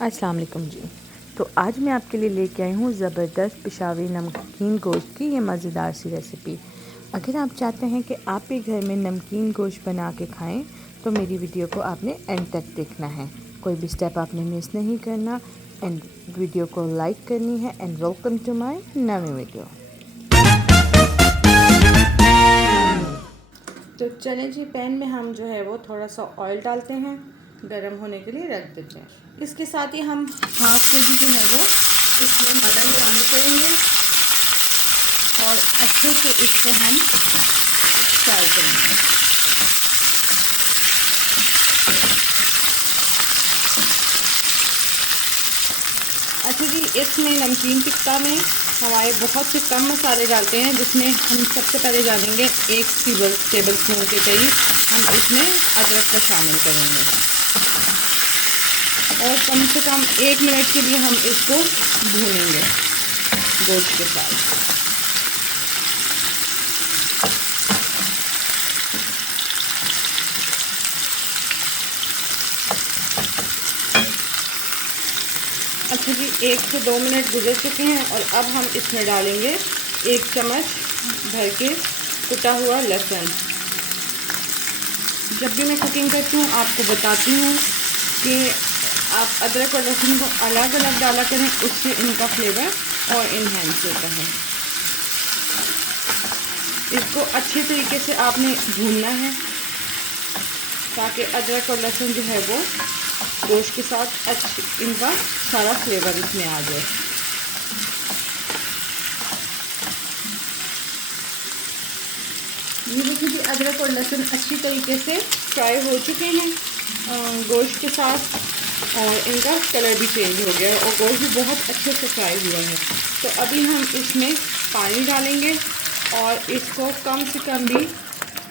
अस्सलाम वालेकुम जी। तो आज मैं आपके लिए लेके आई हूँ ज़बरदस्त पेशावरी नमकीन गोश्त की ये मज़ेदार सी रेसिपी। अगर आप चाहते हैं कि आप भी घर में नमकीन गोश्त बना के खाएं तो मेरी वीडियो को आपने एंड तक देखना है, कोई भी स्टेप आपने मिस नहीं करना एंड वीडियो को लाइक करनी है। एंड वेलकम टू माय नवी वीडियो। तो चलें जी, पैन में हम जो है वो थोड़ा सा ऑयल डालते हैं, गरम होने के लिए रख देते हैं। इसके साथ ही हम हाफ के जी जो है वो इसमें मटन शामिल करेंगे और अच्छे से इसको हम फ्राई करेंगे। अच्छा जी, इसमें नमकीन टिक्का में हमारे बहुत से कम मसाले डालते हैं, जिसमें हम सबसे पहले डालेंगे 1 टेबल स्पून के करीब हम इसमें अदरक का शामिल करेंगे और कम से कम 1 मिनट के लिए हम इसको भूनेंगे गोश्त के साथ। अच्छा जी, 1 से 2 मिनट गुजर चुके हैं और अब हम इसमें डालेंगे 1 चम्मच भर के कुटा हुआ लहसुन। जब भी मैं कुकिंग करती हूँ आपको बताती हूँ कि आप अदरक और लहसुन को अलग अलग डाला करें, उससे इनका फ्लेवर और इन्हेंस होता है। इसको अच्छे तरीके से आपने भूनना है ताकि अदरक और लहसुन जो है वो गोश्त के साथ इनका सारा फ्लेवर इसमें आ जाए। ये देखिए कि अदरक और लहसुन अच्छी तरीके से फ्राई हो चुके हैं गोश्त के साथ और इनका कलर भी चेंज हो गया है और गोश्त भी बहुत अच्छे से फ्राई हुआ है। तो अभी हम इसमें पानी डालेंगे और इसको कम से कम भी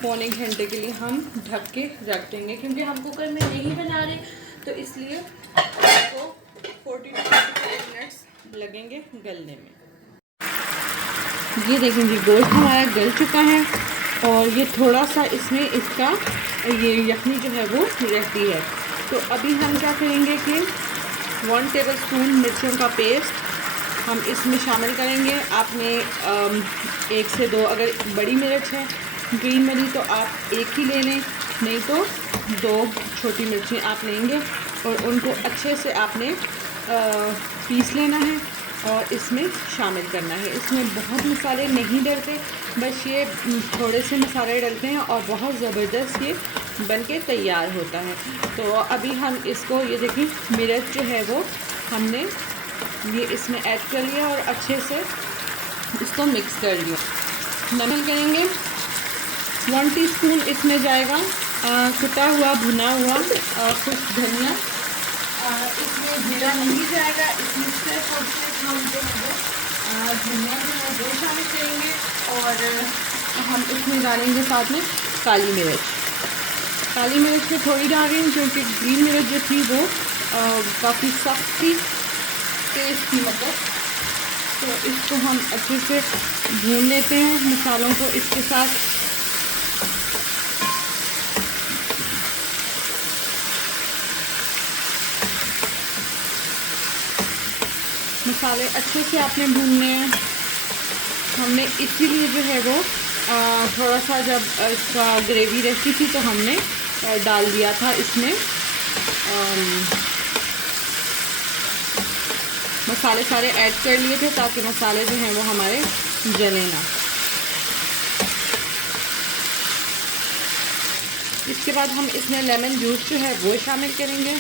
पौने घंटे के लिए हम ढक के रख देंगे, क्योंकि हम कुकर में नहीं बना रहे, तो इसलिए इसको 40 to 45 मिनट्स लगेंगे गलने में। ये देखें जी, गोश्त हमारा गल चुका है और ये थोड़ा सा इसमें इसका ये यखनी जो है वो रहती है। तो अभी हम क्या करेंगे कि 1 टेबल स्पून मिर्चों का पेस्ट हम इसमें शामिल करेंगे। आपने 1 से 2 अगर बड़ी मिर्च है ग्रीन वाली तो आप 1 ही ले लें, नहीं तो 2 छोटी मिर्चें आप लेंगे और उनको अच्छे से आपने पीस लेना है और इसमें शामिल करना है। इसमें बहुत मसाले नहीं डलते, बस ये थोड़े से मसाले डलते हैं और बहुत ज़बरदस्त ये बन के तैयार होता है। तो अभी हम इसको, ये देखिए मिर्च जो है वो हमने ये इसमें ऐड कर लिया और अच्छे से इसको मिक्स कर लिया। नमक करेंगे 1 टीस्पून इसमें जाएगा कुटा हुआ भुना हुआ कुछ धनिया। इसमें जीरा नहीं जाएगा, इसमें सिर्फ और सिर्फ हम जो है धनिया जो है वो शामिल करेंगे और हम इसमें डालेंगे साथ में काली मिर्च। काली मिर्च में थोड़ी डाल रही हूँ क्योंकि ग्रीन मिर्च जो थी वो काफ़ी सख्त थी, टेस्ट थी मतलब। तो इसको हम अच्छे से भून लेते हैं मसालों को इसके साथ। मसाले अच्छे से आपने भूनने हैं। हमने इसीलिए जो है वो थोड़ा सा जब इसका ग्रेवी रहती थी तो हमने डाल दिया था इसमें मसाले सारे ऐड कर लिए थे ताकि मसाले जो हैं वो हमारे जले ना। इसके बाद हम इसमें लेमन जूस जो है वो शामिल करेंगे।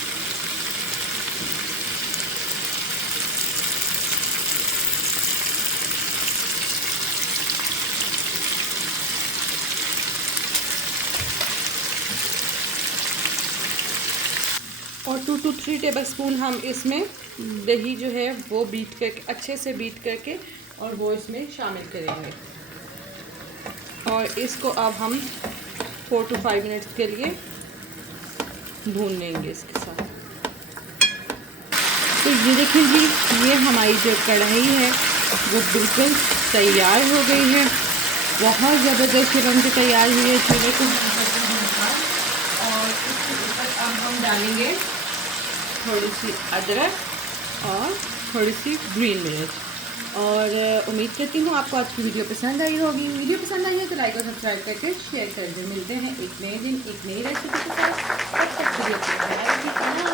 और 2 to 3 टेबल स्पून हम इसमें दही जो है वो बीट करके अच्छे से बीट करके और वो इसमें शामिल करेंगे और इसको अब हम 4 to 5 मिनट्स के लिए भून लेंगे इसके साथ। तो ये देखिए जी, ये हमारी जो कढ़ाई है वो बिल्कुल तैयार हो गई है, बहुत ज़बरदस्त बन के तैयार हुई है। चूल्हे को और इसके ऊपर अब हम डालेंगे थोड़ी सी अदरक और थोड़ी सी ग्रीन मिर्च। और उम्मीद करती हूँ आपको आज की वीडियो पसंद आई होगी। वीडियो पसंद आई है तो लाइक और सब्सक्राइब करके शेयर कर दें। मिलते हैं एक नए दिन एक नई रेसिपी के साथ। तब तक के लिए अपना ख्याल रखिए।